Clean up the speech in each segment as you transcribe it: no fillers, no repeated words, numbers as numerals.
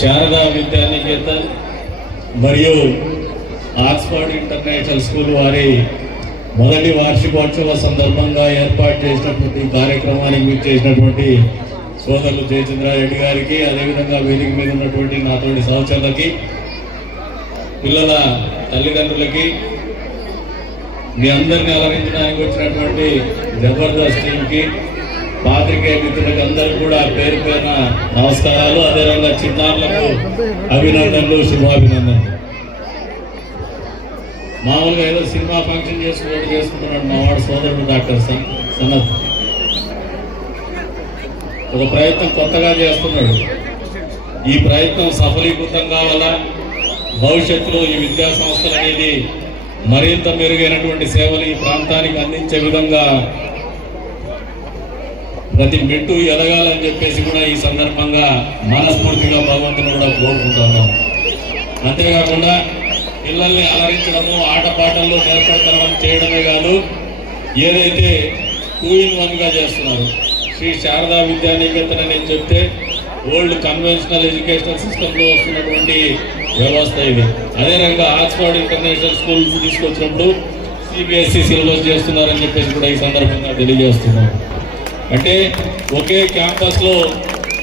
శారదా విద్యానికేతన్ మరియు Oxford international school వారి మొదటి వార్షికోత్సవ సందర్భంగా ఏర్పాటు చేసినటువంటి కార్యక్రమానికి చేసినటువంటి సోదరులు జయచంద్రారెడ్డి గారికి, అదేవిధంగా వేదిక మీద ఉన్నటువంటి నాతోటి సహచరులకి, పిల్లల తల్లిదండ్రులకి, మీ అందరిని అలరించడానికి వచ్చినటువంటి జబర్దస్త్ టీంకి, పాత్రికేయ మిత్రులకి అందరికీ కూడా పేరు పేరున నమస్కారాలు. అదేవిధంగా చిన్నారులకు అభినందనలు, శుభాభినందనలు. మామూలుగా ఏదో సినిమా ఫంక్షన్ చేసుకుంటున్నాడు మా వాడు సోదరుడు డాక్టర్ సనత్. ఒక ప్రయత్నం కొత్తగా చేస్తున్నాడు. ఈ ప్రయత్నం సఫలీకృతం కావాలా, భవిష్యత్తులో ఈ విద్యా సంస్థలు అనేది మరింత మెరుగైనటువంటి సేవలు ఈ ప్రాంతానికి అందించే విధంగా ప్రతి మెట్టు ఎదగాలని చెప్పేసి కూడా ఈ సందర్భంగా మనస్ఫూర్తిగా భగవంతుని కూడా కోరుకుంటున్నాం. అంతేకాకుండా పిల్లల్ని అలరించడము, ఆటపాటల్లో నేర్పడతనం చేయడమే కాదు, ఏదైతే 2-in-1గా చేస్తున్నారు. శ్రీ శారదా విద్యానికేతన్ అని చెప్తే ఓల్డ్ కన్వెన్షనల్ ఎడ్యుకేషనల్ సిస్టంలో వస్తున్నటువంటి వ్యవస్థ ఇది. అదే రకంగా ఆక్స్ఫర్డ్ ఇంటర్నేషనల్ స్కూల్స్ తీసుకొచ్చినప్పుడు CBSE సిలబస్ చేస్తున్నారని చెప్పేసి కూడా ఈ సందర్భంగా తెలియజేస్తున్నాం. అంటే ఒకే క్యాంపస్లో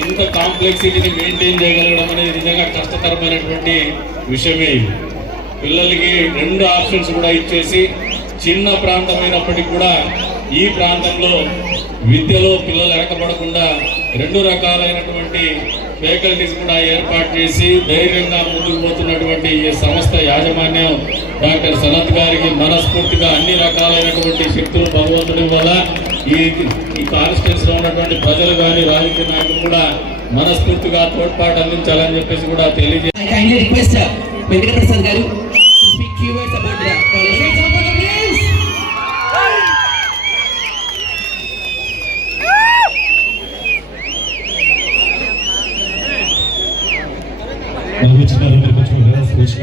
ఇంత కాంప్లెక్సిటీని మెయింటైన్ చేయగలగడం అనేది నిజంగా కష్టతరమైనటువంటి విషయమే. పిల్లలకి 2 ఆప్షన్స్ కూడా ఇచ్చేసి చిన్న ప్రాంతమైనప్పటికీ కూడా ఈ ప్రాంతంలో విద్యలో పిల్లలు వెనకబడకుండా 2 రకాలైనటువంటి ఫ్యాకల్టీస్ కూడా ఏర్పాటు చేసి ధైర్యంగా ముందుకు పోతున్నటువంటి ఈ సంస్థ యాజమాన్యం డాక్టర్ సనత్ గారికి మనస్ఫూర్తిగా అన్ని రకాలైనటువంటి శక్తులు భగవంతుడి వల్ల ఈ కాన్స్టిట్యూన్సీలో ఉన్నటువంటి ప్రజలు కానీ రాజకీయ నాయకులు కూడా మనస్ఫూర్తిగా తోడ్పాటు అందించాలని చెప్పేసి కూడా తెలియజేస్తారు. వెంకటప్రసాద్ గారు speak few words about the college. Now, which